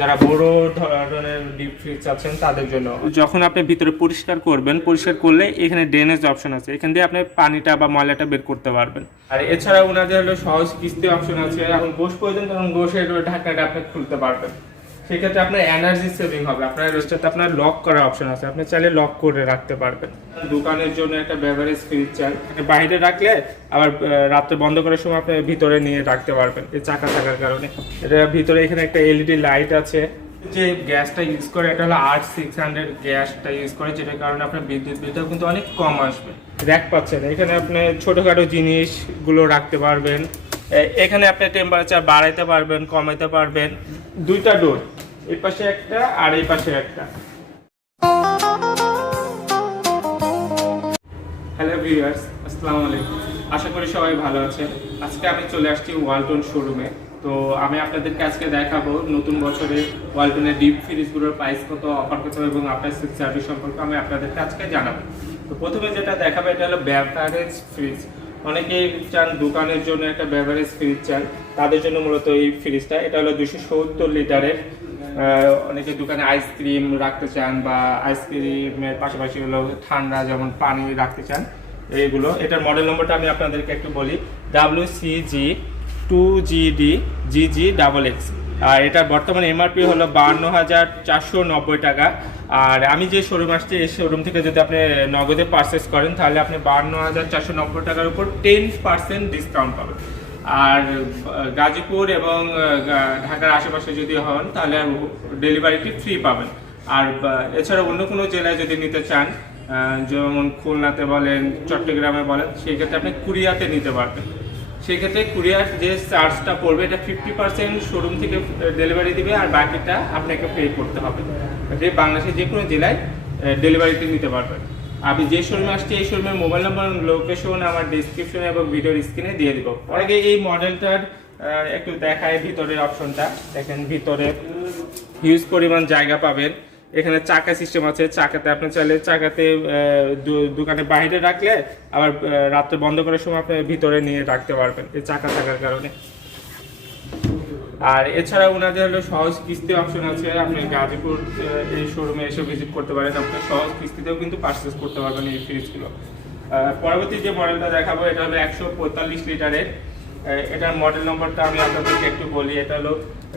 যারা বড় ধরনের ডিপ ফ্রিজ চাচ্ছেন তাদের জন্য। যখন আপনি ভিতরে পরিষ্কার করবেন, পরিষ্কার করলে এখানে ড্রেনেজ অপশন আছে, এখান দিয়ে আপনি পানিটা বা ময়লাটা বের করতে পারবেন। আর এছাড়া ওনাদের হলো সহজ কিস্তি অপশন আছে। এখন গোশ প্রয়োজন, তখন গোশের ঢাকনাটা আপনি খুলতে পারবেন। সেক্ষেত্রে আপনার এনার্জি সেভিং হবে। আপনার রেস্টাতে আপনার লক করার অপশন আছে, আপনি চাইলে লক করে রাখতে পারবেন। দোকানের জন্য একটা বেভারেজ ফ্রিজ চান, বাইরে রাখলে আবার রাত্রে বন্ধ করার সময় আপনি ভিতরে নিয়ে রাখতে পারবেন এই চাকা থাকার কারণে। এটা ভিতরে এখানে একটা এলইডি লাইট আছে। যে গ্যাসটা ইউজ করে এটা হলো R600 গ্যাসটা ইউজ করে, যেটার কারণে আপনার বিদ্যুৎ বিলটাও কিন্তু অনেক কম আসবে। র্যাক পাচ্ছেন, এখানে আপনি ছোটোখাটো জিনিসগুলো রাখতে পারবেন। এখানে আপনি টেম্পারেচার বাড়াইতে পারবেন, কমাইতে পারবেন। দুইটা ডোর, এই পাশে একটা আর এই পাশে একটা। হ্যালো ভিউয়ার্স, আসসালামু আলাইকুম। আশা করি সবাই ভালো আছেন। আজকে আমি চলে আসছি ওয়ালটন শোরুমে। তো আমি আপনাদেরকে আজকে দেখাবো নতুন বছরে ওয়ালটনের ডিপ ফ্রিজগুলোর প্রাইস কত, অফার কত এবং আফটার সেল সার্ভিস সম্পর্কে আমি আপনাদেরকে আজকে জানাবো। তো প্রথমে যেটা দেখাবো এটা হলো বেভারেজ ফ্রিজ। অনেকেই চান দোকানের জন্য একটা বেভারেজ ফ্রিজ চান, তাদের জন্য মূলত এই ফ্রিজটা। এটা হলো 270 লিটারের। অনেকে দোকানে আইসক্রিম রাখতে চান বা আইসক্রিমের পাশাপাশি হলো ঠান্ডা যেমন পানি রাখতে চান এইগুলো। এটার মডেল নম্বরটা আমি আপনাদেরকে একটু বলি, WCG2GD-GG XX। আর এটার বর্তমানে এমআরপি হলো 52,490 টাকা। আর আমি যে শোরুম আসছি এই শোরুম থেকে যদি আপনি নগদে পারচেস করেন তাহলে আপনি 52,490 টাকার উপর 10% ডিসকাউন্ট পাবেন। আর গাজীপুর এবং ঢাকার আশেপাশে যদি হন তাহলে ডেলিভারিটি ফ্রি পাবেন। আর এছাড়া অন্য কোনো জেলায় যদি নিতে চান, যেমন খুলনাতে বলেন, চট্টগ্রামে বলেন, সেই ক্ষেত্রে আপনি কুরিয়াতে নিতে পারবেন। সেই ক্ষেত্রে কুরিয়ার যে চার্জটা পড়বে এটা 50% শোরুম থেকে ডেলিভারি দিবে, আর বাকিটা আপনাকে পে করতে হবে। বাংলাদেশের যে কোনো জেলায় ডেলিভারিটি নিতে পারবেন। আমি যে শোরুমে আসছি এই শোরুমের মোবাইল নাম্বার, লোকেশন আমার ডিসক্রিপশনে এবং ভিডিওর স্ক্রিনে দিয়ে দিব। অনেকে এই মডেলটার একটু দেখায় ভিতরের অপশনটা। দেখেন ভিতরে হিউজ পরিমাণ জায়গা পাবেন। এখানে চাকা সিস্টেম আছে, চাকাতে আপনি চাইলে চাকাতে দোকানে বাইরে রাখলে আবার রাত্রে বন্ধ করার সময় আপনি ভিতরে নিয়ে রাখতে পারবেন এই চাকা থাকার কারণে। আর এছাড়া ওনাদের হলো সহজ কিস্তি অপশন আছে। আপনি গাজীপুর এই শোরুমে এসে ভিজিট করতে পারেন, আপনি সহজ কিস্তিতেও কিন্তু পারচেস করতে পারবেন এই ফ্রিজগুলো। পরবর্তী যে মডেলটা দেখাবো এটা হলো 145 লিটারের। এটার মডেল নম্বরটা আমি আপনাদেরকে একটু বলি, এটা হলো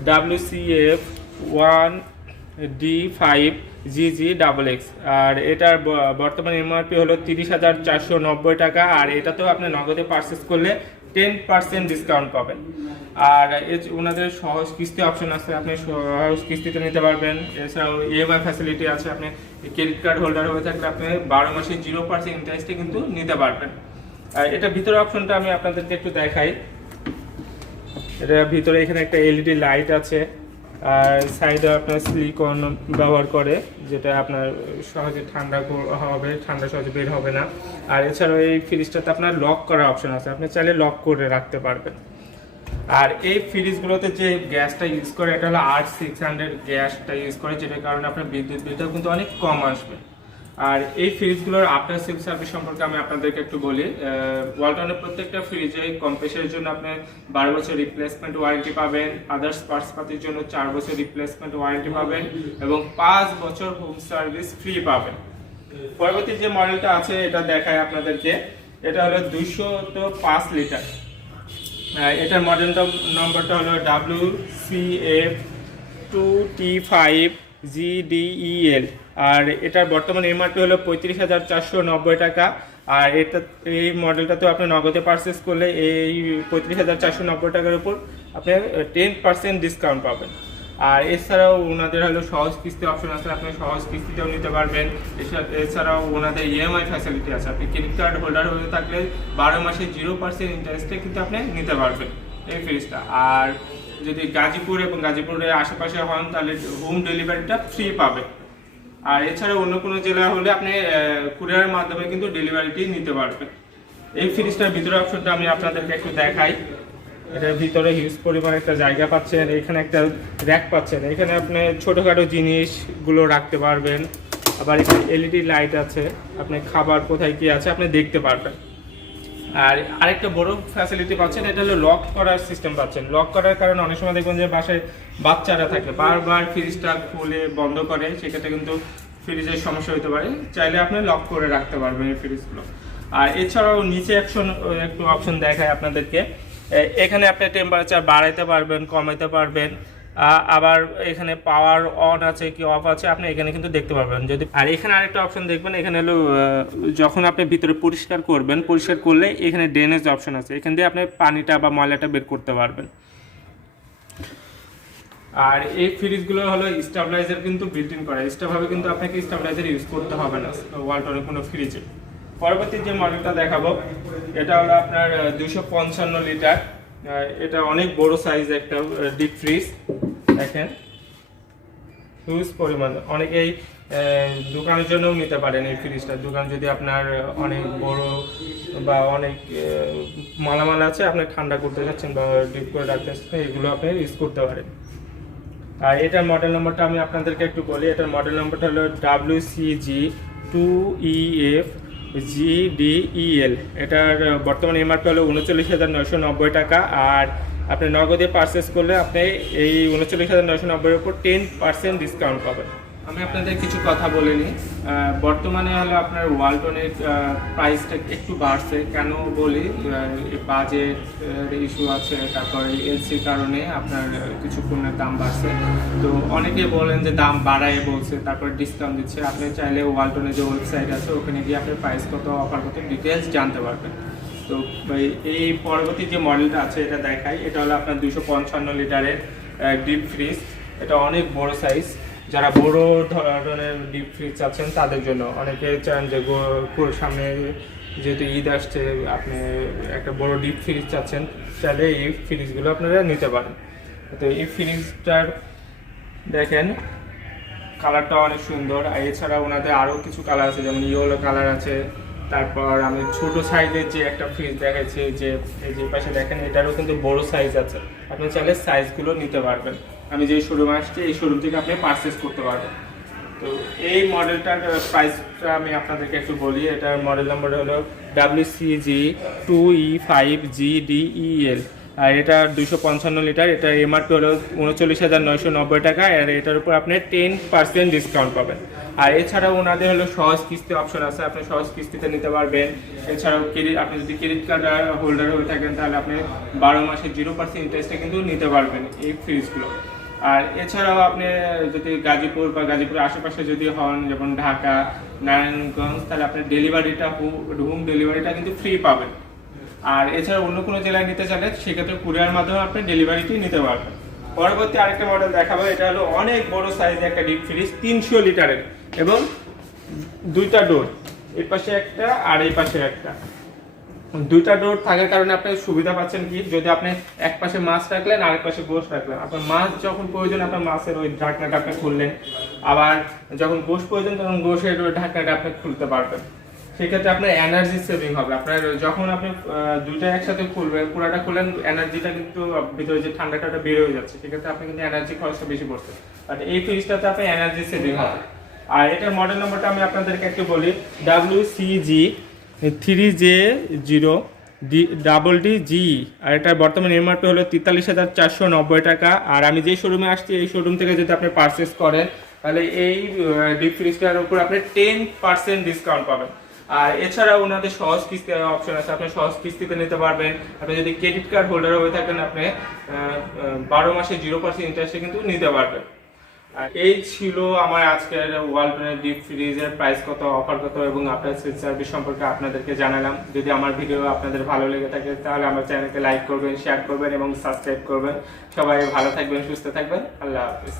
WCF1D5GG XX। আর এটার বর্তমান এমআরপি হলো 30,490 টাকা। আর এটাতেও আপনি নগদে পারচেস করলে 10% ডিসকাউন্ট পাবেন। আর ওনাদের সহজ কিস্তি অপশন আছে, আপনি সহজ কিস্তিতে নিতে পারবেন। এছাড়াও ইএমআই ফ্যাসিলিটি আছে, আপনি ক্রেডিট কার্ড হোল্ডার হয়ে থাকলে আপনি 12 মাসে 0% ইন্টারেস্টে কিন্তু নিতে পারবেন। আর এটা ভিতরে অপশনটা আমি আপনাদেরকে একটু দেখাই। এটা ভিতরে এখানে একটা এলইডি লাইট আছে, আর সাইডে আপনার সিলিকন ব্যবহার করে, যেটা আপনার সহজে ঠান্ডা হবে, ঠান্ডা সহজে বের হবে না। আর এছাড়াও এই ফ্রিজটাতে আপনার লক করার অপশন আছে, আপনি চাইলে লক করে রাখতে পারবেন। আর এই ফ্রিজগুলোতে যে গ্যাসটা ইউজ করে এটা হলো R600 গ্যাসটা ইউজ করে, যেটার কারণে আপনার বিদ্যুৎ বিলটাও কিন্তু অনেক কম আসবে। আর এই ফ্রিজগুলোর আফটার সেল সার্ভিস সম্পর্কে আমি আপনাদেরকে একটু বলি। ওয়ালটনের প্রত্যেকটা ফ্রিজে কম্প্রেসারের জন্য আপনি 12 বছর রিপ্লেসমেন্ট ওয়ারেন্টি পাবেন, আদার্স পার্টস পাতির জন্য 4 বছর রিপ্লেসমেন্ট ওয়ারেন্টি পাবেন এবং 5 বছর হোম সার্ভিস ফ্রি পাবেন। পরবর্তী যে মডেলটা আছে এটা দেখায় আপনাদেরকে, এটা হলো 205 লিটার। এটার মডেল নম্বরটা হলো WCF2T5GDEL। আর এটার বর্তমান এমআরপি হলো 35,490 টাকা। আর এই মডেলটাতেও আপনি নগদে পারচেস করলে এই 35,490 টাকার উপর আপনি 10% ডিসকাউন্ট পাবেন। আর এছাড়াও ওনাদের হলো সহজ কিস্তি অপশন আছে, আপনি সহজ কিস্তিতেও নিতে পারবেন। এছাড়াও ওনাদের ইএমআই ফ্যাসিলিটি আছে, আপনি ক্রেডিট কার্ড হোল্ডার হয়ে থাকলে 12 মাসে 0% ইন্টারেস্টে কিন্তু আপনি নিতে পারবেন এই ফ্রিজটা। আর যদি গাজীপুর এবং গাজীপুরের আশেপাশে হন তাহলে হোম ডেলিভারিটা ফ্রি পাবেন। আর এছাড়া অন্য কোনো জেলা হলে আপনি কুরিয়ারের মাধ্যমে কিন্তু ডেলিভারিটি নিতে পারবেন। এই ফ্রিজটার ভিতরে অপশনটা আমি আপনাদেরকে একটু দেখাই। এটার ভিতরে হিউজ পরিমাণ একটা জায়গা পাচ্ছেন, এখানে একটা র্যাক পাচ্ছেন, এখানে আপনি ছোটোখাটো জিনিসগুলো রাখতে পারবেন। আবার এখানে এলইডি লাইট আছে, আপনি খাবার কোথায় কি আছে আপনি দেখতে পারবেন। আর আরেকটা বড় ফ্যাসিলিটি পাচ্ছেন, এটা হলো লক করার সিস্টেম পাচ্ছেন। লক করার কারণে অনেক সময় দেখবেন যে বাসায় বাচ্চারা থাকে, বারবার ফ্রিজটা খুলে বন্ধ করে, সেক্ষেত্রে কিন্তু ফ্রিজের সমস্যা হতে পারে। চাইলে আপনি লক করে রাখতে পারবেন এই ফ্রিজগুলো। আর এছাড়াও নিচে একটু অপশন দেখায় আপনাদেরকে। এখানে আপনি টেম্পারেচার বাড়াইতে পারবেন, কমাইতে পারবেন, আবার এখানে পাওয়ার অন আছে কি অফ আছে আপনি এখানে কিন্তু দেখতে পারবেন। যদি আর এখানে আরেকটা অপশন দেখবেন, এখানে হলো যখন আপনি ভিতরে পরিষ্কার করবেন, পরিষ্কার করলে এখানে ড্রেনেজ অপশন আছে, এখান দিয়ে আপনি পানিটা বা ময়লাটা বের করতে পারবেন। আর এই ফ্রিজগুলো হলো স্টেবিলাইজার কিন্তু বিল্ট ইন করা, এক্সট্রাভাবে কিন্তু আপনাকে স্টেবিলাইজার ইউজ করতে হবে না ওয়ালটনের কোনো ফ্রিজে। পরবর্তী যে মডেলটা দেখাবো এটা হলো আপনার 255 লিটার। এটা অনেক বড় সাইজ একটা ডিপ ফ্রিজ, দেখেন হিউজ পরিমাণ। অনেকেই দোকানের জন্যও নিতে পারেন এই ফ্রিজটা। দোকান যদি আপনার অনেক বড় বা অনেক মালামাল আছে, আপনি ঠান্ডা করতে চাচ্ছেন বা ডিপ করে রাখতে চাচ্ছেন, এগুলো আপনি ইউজ করতে পারেন। আর এটার মডেল নম্বরটা আমি আপনাদেরকে একটু বলি। এটার মডেল নম্বরটা হলো WCG2EF GDEL। এটার বর্তমানে এমআরপি হলো 39,990 টাকা। আর আপনি নগদে পারচেস করলে আপনি এই 39,990-এর উপর 10% ডিসকাউন্ট পাবেন। আমি আপনাদের কিছু কথা বলে নিই। বর্তমানে হলো আপনার ওয়ালটনের প্রাইসটা একটু বাড়ছে, কেন বলি, বাজেট ইস্যু আছে, তারপরে এলসির কারণে আপনার কিছু পণ্যের দাম বাড়ছে। তো অনেকে বলেন যে দাম বাড়ায় বলছে, তারপরে ডিসকাউন্ট দিচ্ছে। আপনি চাইলে ওয়ালটনের যে ওয়েবসাইট আছে ওখানে গিয়ে আপনি প্রাইস কত, অফার কত, ডিটেলস জানতে পারবেন। তো এই পরবর্তী যে মডেলটা আছে এটা দেখাই। এটা হলো আপনার 255 লিটারের ডিপ ফ্রিজ। এটা অনেক বড় সাইজ। যারা বড় ধরনের ডিপ ফ্রিজ আছেন তাদের জন্য, অনেকে চান যে সামনে যেহেতু ঈদ আসছে, আপনি একটা বড় ডিপ ফ্রিজ চাচ্ছেন, চাইলে এই ফ্রিজগুলো আপনারা নিতে পারেন। তো এই ফ্রিজটার দেখেন কালারটা অনেক সুন্দর। আর এছাড়া ওনাদের আরও কিছু কালার আছে, যেমন ইয়েলো কালার আছে। তারপর আমি ছোট সাইজের যে একটা ফ্রিজ দেখাচ্ছি, যে এই যে পাশে দেখেন, এটারও কিন্তু বড় সাইজ আছে। আপনি চাইলে সাইজগুলো নিতে পারবেন। আমি যে শোরুমে আসছি এই শোরুম থেকে আপনি পারচেস করতে পারবেন। তো এই মডেলটার প্রাইসটা আমি আপনাদেরকে একটু বলি। এটার মডেল নাম্বার হলো WCG2E5GDEL। আর এটা 255 লিটার। এটার এমআরপি হলো 39,990 টাকা। আর এটার উপর আপনি 10% ডিসকাউন্ট পাবেন। আর এছাড়াও ওনাদের হলো সহজ কিস্তি অপশন আছে, আপনি সহজ কিস্তিতে নিতে পারবেন। এছাড়াও আপনি যদি ক্রেডিট কার্ড হোল্ডার হয়ে থাকেন তাহলে আপনি 12 মাসে 0% ইন্টারেস্টে কিন্তু নিতে পারবেন এই ফ্রিজগুলো। আর এছাড়াও আপনি যদি গাজীপুর বা গাজীপুরের আশেপাশে যদি হন, যেমন ঢাকা, নারায়ণগঞ্জ, তাহলে আপনি ডেলিভারিটা হোম ডেলিভারিটা কিন্তু ফ্রি পাবেন। আর এছাড়া অন্য কোনো জেলায় নিতে চাইলে সেক্ষেত্রে কুরিয়ার মাধ্যমে আপনি ডেলিভারিটি নিতে পারবেন। পরবর্তী আরেকটা মডেল দেখাবো। এটা হলো অনেক বড় সাইজের একটা ডিপ ফ্রিজ, 300 লিটারের এবং দুইটা ডোর, এই পাশে একটা আর এই পাশে একটা। দুইটা ডোর থাকার কারণে আপনি সুবিধা পাচ্ছেন কি, যদি আপনি এক পাশে মাছ রাখলেন আরেক পাশে গোশ রাখলেন, আপনার মাছ যখন প্রয়োজন আপনার মাছের ওই ঢাকনাটা আপনি খুললেন, আবার যখন গোশ প্রয়োজন তখন গোশের ওই ঢাকনাটা আপনি খুলতে পারবেন। সেক্ষেত্রে আপনার এনার্জি সেভিং হবে। আপনার যখন আপনি দুইটা একসাথে খুলবেন, পুরাটা খুলেন, এনার্জিটা কিন্তু ভিতরে যে ঠান্ডাটা বের হয়ে যাচ্ছে, সেক্ষেত্রে আপনি কিন্তু এনার্জি খরচটা বেশি পড়ছে। বাট এই ফ্রিজটাতে আপনি এনার্জি সেভিং হবে। আর এটার মডেল নম্বরটা আমি আপনাদেরকে একটু বলি, WCG3J0DDG। আর এটার বর্তমানে এমআরপি হলো 43,490 টাকা। আর আমি যে শোরুমে আসছি এই শোরুম থেকে যদি আপনি পারচেস করেন তাহলে এই ডিপ ফ্রিজটার উপর আপনি 10% ডিসকাউন্ট পাবেন। আর এছাড়া ওনাদের সহজ কিস্তির অপশন আছে, আপনি সহজ কিস্তিতে নিতে পারবেন। আপনি যদি ক্রেডিট কার্ড হোল্ডার হয়ে থাকেন আপনি 12 মাসে 0% ইন্টারেস্টে কিন্তু নিতে পারবেন। এই ছিল আমার আজকের ওয়ালটনের ডিপ ফ্রিজের প্রাইস কত, অফার কত এবং আপনার সেল সার্ভিস সম্পর্কে আপনাদেরকে জানালাম। যদি আমার ভিডিও আপনাদের ভালো লেগে থাকে তাহলে আমার চ্যানেলকে লাইক করবেন, শেয়ার করবেন এবং সাবস্ক্রাইব করবেন। সবাই ভালো থাকবেন, সুস্থ থাকবেন। আল্লাহ হাফেজ।